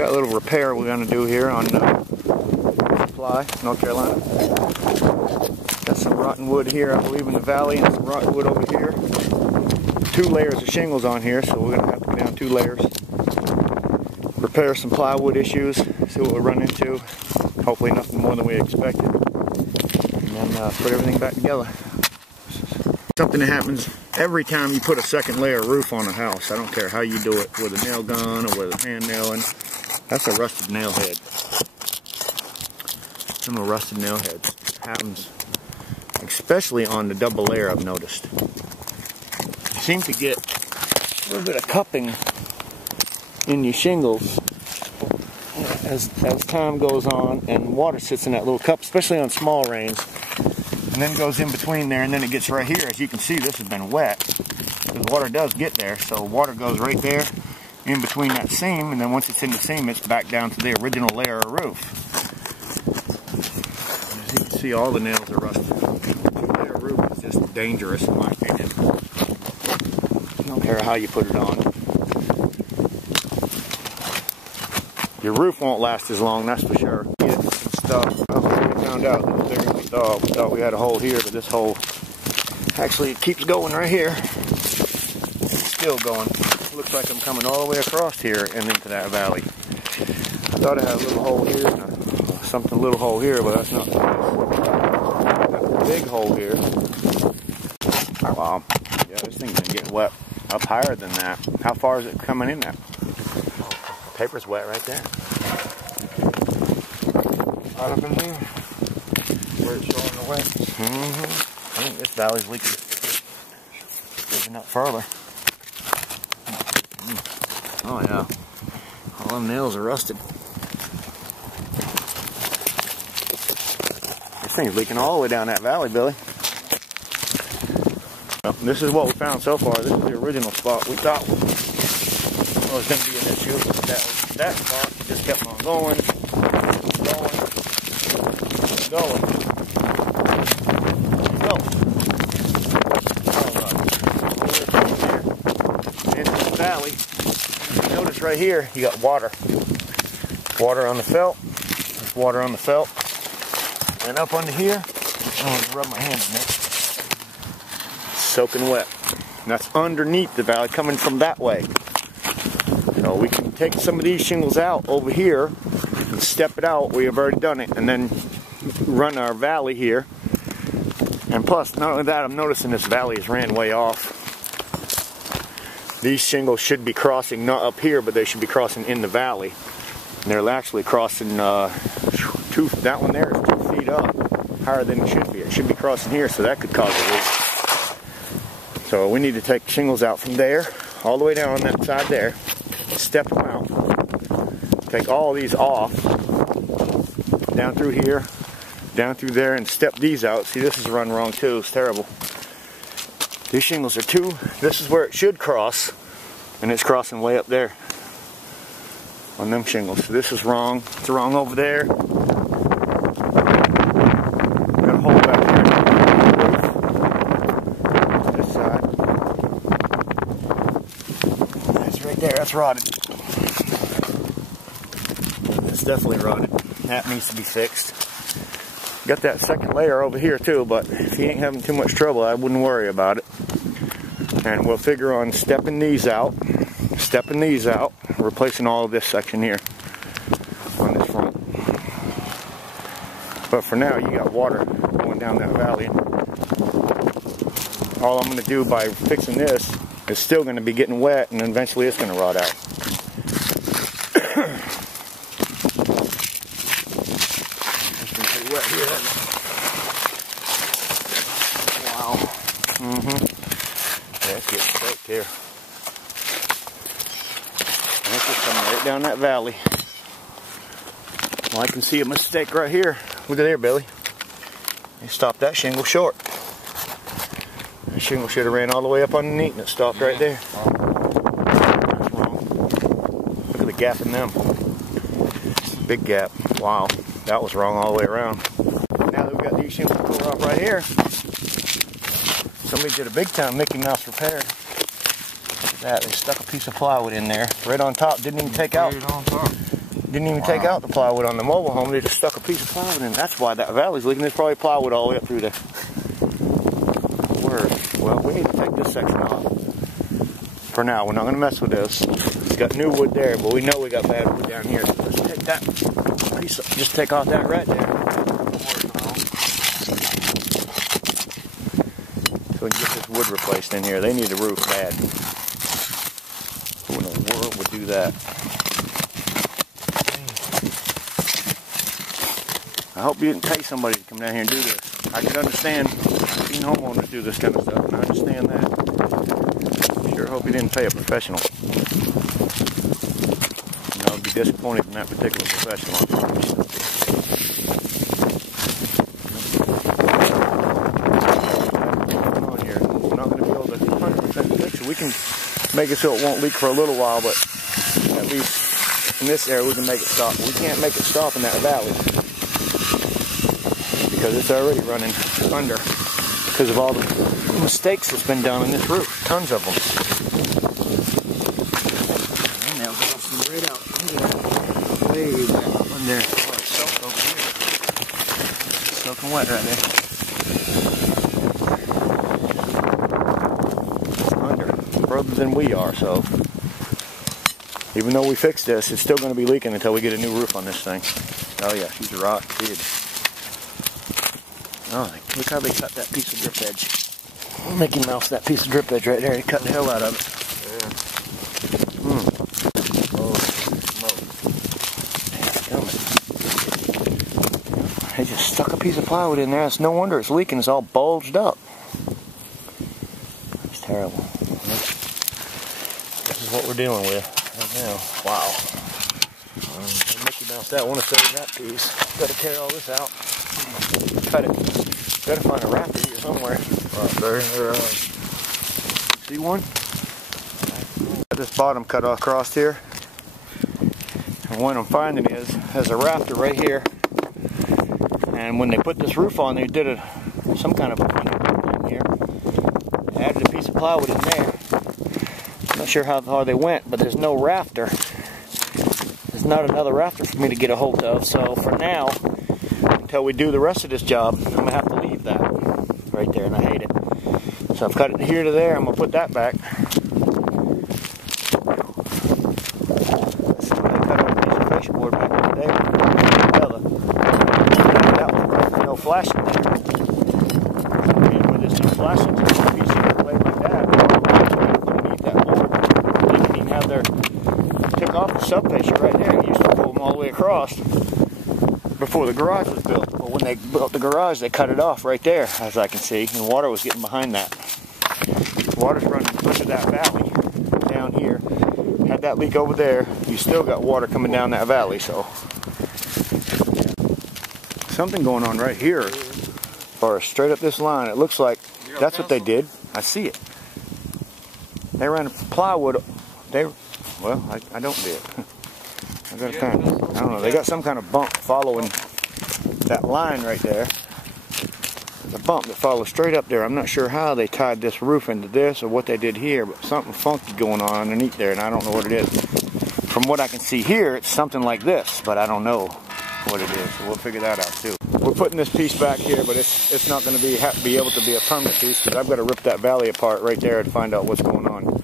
got a little repair we're going to do here on Supply, North Carolina. Got some rotten wood here, I believe, in the valley, and some rotten wood over here. 2 layers of shingles on here, so we're going to have to go down 2 layers. Repair some plywood issues, see what we run into. Hopefully nothing more than we expected. And then put everything back together. Something that happens every time you put a second layer of roof on a house. I don't care how you do it, with a nail gun or with a hand nailing. That's a rusted nail head. Some of rusted nail heads. Happens especially on the double layer, I've noticed. You seem to get a little bit of cupping in your shingles as time goes on and water sits in that little cup, especially on small rains, and then goes in between there, and then it gets right here. As you can see, this has been wet. The water does get there, so water goes right there in between that seam, and then once it's in the seam, it's back down to the original layer of roof. As you can see, all the nails are rusted. The layer of roof is just dangerous in my opinion. I don't care how you put it on. Your roof won't last as long, that's for sure. Get some stuff. I found out that it's bigger than we thought. We thought we had a hole here, but this hole actually keeps going right here. It's still going. It looks like I'm coming all the way across here and into that valley. I thought I had a little hole here, and a little hole here, but that's not the case. That's a big hole here. Oh, wow. Yeah, this thing's been getting wet up higher than that. How far is it coming in there? Paper's wet right there. Right up in here, where it's showing the wet. I think this valley's leaking up further. Oh yeah, all them nails are rusted. This thing's leaking all the way down that valley, Billy. Well, this is what we found so far. This is the original spot we thought was going to be an issue. That spot just kept on going. Into the valley. Notice right here, you got water. Water on the felt. There's water on the felt. And up under here, I'm going to rub my hands in it. Soaking wet. And that's underneath the valley, coming from that way. So we can take some of these shingles out over here and step it out. We have already done it, and then run our valley here. And plus, not only that, I'm noticing this valley is ran way off. These shingles should be crossing not up here, but they should be crossing in the valley. And they're actually crossing that one there is 2 feet up, higher than it should be. It should be crossing here, so that could cause a leak. So we need to take shingles out from there, all the way down on that side there, step them out, take all these off, down through here, down through there, and step these out. See, this is run wrong too. It's terrible. These shingles are this is where it should cross, and it's crossing way up there on them shingles. So this is wrong. It's wrong over there. Got a hole back here. This side. That's right there. That's rotted. It's definitely rotted. That needs to be fixed. Got that second layer over here too, but if you ain't having too much trouble, I wouldn't worry about it. And we'll figure on stepping these out, replacing all of this section here on this front. But for now, you got water going down that valley. All I'm going to do by fixing this is still going to be getting wet, and eventually it's going to rot out. It's been pretty wet here, hasn't it? Wow. Yeah, it's getting soaked here. And it's just coming right down that valley. Well, I can see a mistake right here. Look at there, Billy. They stopped that shingle short. That shingle should have ran all the way up underneath, and it stopped right there. That's wrong. Look at the gap in them. Big gap. Wow. That was wrong all the way around. Now that we've got these shingles pulled off right here, somebody did a big time Mickey Mouse repair. Look at that. They stuck a piece of plywood in there. Right on top. Didn't even take out. Didn't even take out the plywood on the mobile home. They just stuck a piece of plywood in. That's why that valley's leaking. There's probably plywood all the way up through there. Word. Well, we need to take this section off. For now, we're not going to mess with this. It's got new wood there, but we know we got bad wood down here. So let's take that piece, just take off that right there. So we can get this wood replaced in here. They need a roof bad. Who in the world would do that? I hope you didn't pay somebody to come down here and do this. I can understand seeing homeowners do this kind of stuff, and I understand that. Sure hope you didn't pay a professional. And I would be disappointed in that particular professional. We're not going to be able to 100% fix it. We can make it so it won't leak for a little while, but at least in this area we can make it stop. We can't make it stop in that valley, because it's already running under because of all the mistakes that's been done in this roof. Tons of them. And now we'll some right out. Look at that. Way back up under there. Oh, it's soaked over here. It's soaking wet right there. Under. Further than we are, so even though we fixed this, it's still going to be leaking until we get a new roof on this thing. Oh yeah, she's a rock kid. Oh, look how they cut that piece of drip edge. Mickey Mouse, that piece of drip edge right there. They cut the hell out of it. Yeah. Oh, smoke. They just stuck a piece of plywood in there. It's no wonder it's leaking. It's all bulged up. It's terrible. This is what we're dealing with right now. Wow. Mickey Mouse, that. I want to save that piece. Got to tear all this out. Cut it. Gotta find a rafter here somewhere. Right there. See one? Got this bottom cut across here. And what I'm finding is, there's a rafter right here. And when they put this roof on, they did some kind of a in here. They added a piece of plywood in there. I'm not sure how far they went, but there's no rafter. There's not another rafter for me to get a hold of. So for now, until we do the rest of this job, I'm going to have to leave that right there, and I hate it. So I've cut it here to there. I'm going to put that back. So I cut out a piece of fascia board back there. There's no flashing there. And with this no flashing, it's a piece of blade like that. Underneath that board. They didn't even have their, took off the sub fascia right there. It used to pull them all the way across before the garage was built. But when they built the garage, they cut it off right there, as I can see, and water was getting behind that. Water's running under that valley down here. Had that leak over there, you still got water coming down that valley, so something going on right here, as far as straight up this line. It looks like that's what they did. I see it. They ran plywood. Well, I don't do it. I don't know. They got some kind of bump following that line right there. There's a bump that follows straight up there. I'm not sure how they tied this roof into this or what they did here, but something funky going on underneath there, and I don't know what it is. From what I can see here, it's something like this, but I don't know what it is, so we'll figure that out too. We're putting this piece back here, but it's not going to be able to be a permanent piece, because I've got to rip that valley apart right there to find out what's going on.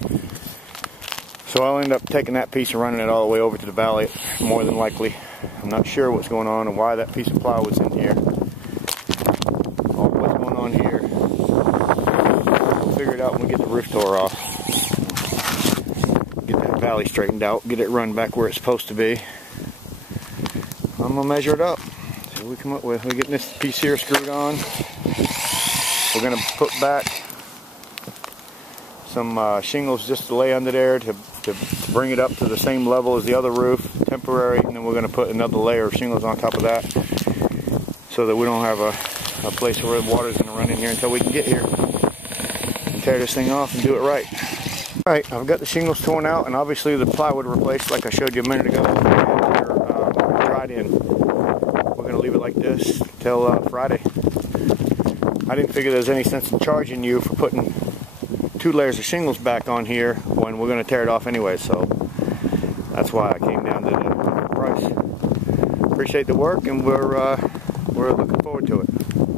So I'll end up taking that piece and running it all the way over to the valley, more than likely. I'm not sure what's going on and why that piece of plywood's in here. Oh, what's going on here? We'll figure it out when we get the roof tore off. Get that valley straightened out, get it run back where it's supposed to be. I'm going to measure it up. See what we come up with. We're getting this piece here screwed on. We're going to put back some shingles just to lay under there to bring it up to the same level as the other roof, temporary, and then we're going to put another layer of shingles on top of that so that we don't have a place where the water is going to run in here until we can get here and tear this thing off and do it right. Alright, I've got the shingles torn out and obviously the plywood replaced like I showed you a minute ago. They're dried in. We're going to leave it like this till Friday. I didn't figure there's any sense in charging you for putting 2 layers of shingles back on here when we're going to tear it off anyway, so that's why I came down to the price. appreciate the work, and we're looking forward to it.